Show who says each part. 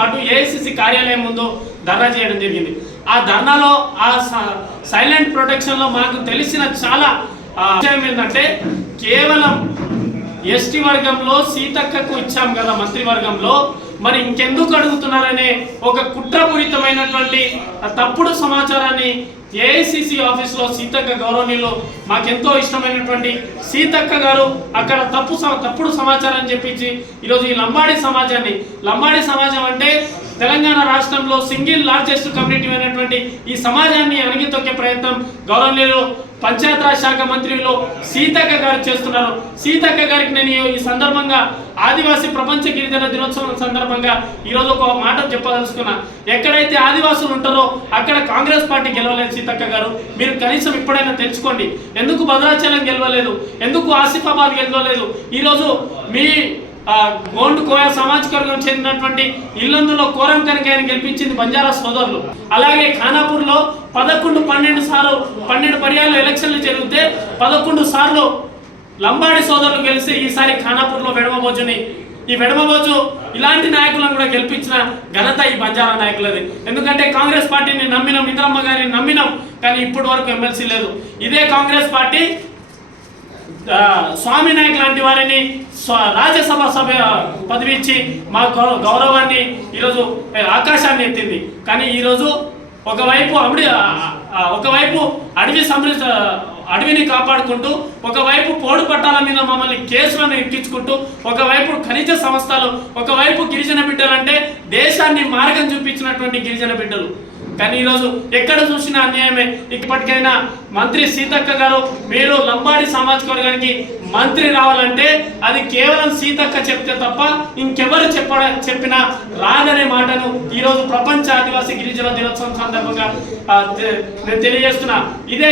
Speaker 1: పాటు ఏఐసిసి కార్యాలయం ముందు ధర్నా చేయడం జరిగింది. ఆ ధర్నాలో ఆ సైలెంట్ ప్రొటెక్షన్లో మాకు తెలిసిన చాలా విషయం ఏంటంటే కేవలం ఎస్టీ వర్గంలో సీతక్కకు ఇచ్చాం కదా మంత్రివర్గంలో మరి ఇంకెందుకు అడుగుతున్నారనే ఒక కుట్రపూరితమైనటువంటి తప్పుడు సమాచారాన్ని ఏఐసిసి ఆఫీస్లో సీతక్క గౌరవనీయులు మాకెంతో ఇష్టమైనటువంటి సీతక్క గారు అక్కడ తప్పు స- తప్పుడు సమాచారం చెప్పించి ఈరోజు ఈ లంబాడి సమాజాన్ని లంబాడి సమాజం అంటే తెలంగాణ రాష్ట్రంలో సింగిల్ లార్జెస్ట్ కమ్యూనిటీ అయినటువంటి ఈ సమాజాన్ని అణిగితొక్కే ప్రయత్నం గౌరవనీయులు పంచాయతీరాజ్ శాఖ మంత్రిలో సీతక్క గారు చేస్తున్నారు. సీతక్క గారికి నేను ఈ- సందర్భంగా ఆదివాసీ ప్రపంచ గిరిజన దినోత్సవం సందర్భంగా ఈరోజు ఒక మాట చెప్పదలుచుకున్నా. ఎక్కడైతే ఆదివాసులు ఉంటారో అక్కడ కాంగ్రెస్ పార్టీ గెలవలేదు సీతక్క గారు. మీరు కనీసం ఇప్పుడైనా తెలుసుకోండి. ఎందుకు భద్రాచలం గెలవలేదు? ఎందుకు ఆసిఫాబాద్ గెలవలేదు? ఈరోజు మీ గోండు కోయ సామాజిక వర్గం చెందినటువంటి ఇల్లందులో కోరం ఆయన గెలిపించింది బంజారా సోదరులు. అలాగే ఖానాపూర్లో పదకొండు పన్నెండు సార్లు పన్నెండు పర్యాలు ఎలక్షన్లు జరిగితే పదకొండు సార్లు లంబాడి సోదరులు గెలిచి ఈసారి ఖానాపూర్లో వెడమబోజుని. ఈ వెడమబోజు ఇలాంటి నాయకులను కూడా గెలిపించిన ఘనత ఈ బంజారా నాయకులది. ఎందుకంటే కాంగ్రెస్ పార్టీని నమ్మినాం ఇంద్రమ్మ గారిని నమ్మినాం కానీ ఇప్పటి వరకు ఎమ్మెల్సీ లేదు. ఇదే కాంగ్రెస్ పార్టీ స్వామి నాయక్ లాంటి వారిని స్వ- రాజ్యసభ సభ పదవి ఇచ్చి మా గౌరవాన్ని ఈరోజు ఆకాశాన్ని ఎత్తింది. కానీ ఈరోజు ఒకవైపు అమిడి ఒకవైపు అడవి సంరక్ష అడవిని కాపాడుకుంటూ ఒకవైపు పోడు పట్టాల మీద మమ్మల్ని కేసులను ఎక్కించుకుంటూ ఒకవైపు ఖనిజ సంస్థలు ఒకవైపు గిరిజన బిడ్డలు అంటే దేశాన్ని మార్గం చూపించినటువంటి గిరిజన బిడ్డలు. కానీ ఈరోజు ఎక్కడ చూసినా అన్యాయమే. ఇప్పటికైనా మంత్రి సీతక్క గారు మీరు లంబాడి సామాజిక వర్గానికి మంత్రి రావాలంటే అది కేవలం సీతక్క చెప్తే తప్ప ఇంకెవరు చెప్ప చెప్పినా రాదనే మాటను ఈరోజు ప్రపంచ ఆదివాసీ గిరిజన దినోత్సవం సందర్భంగా నేను తెలియజేస్తున్నా. ఇదే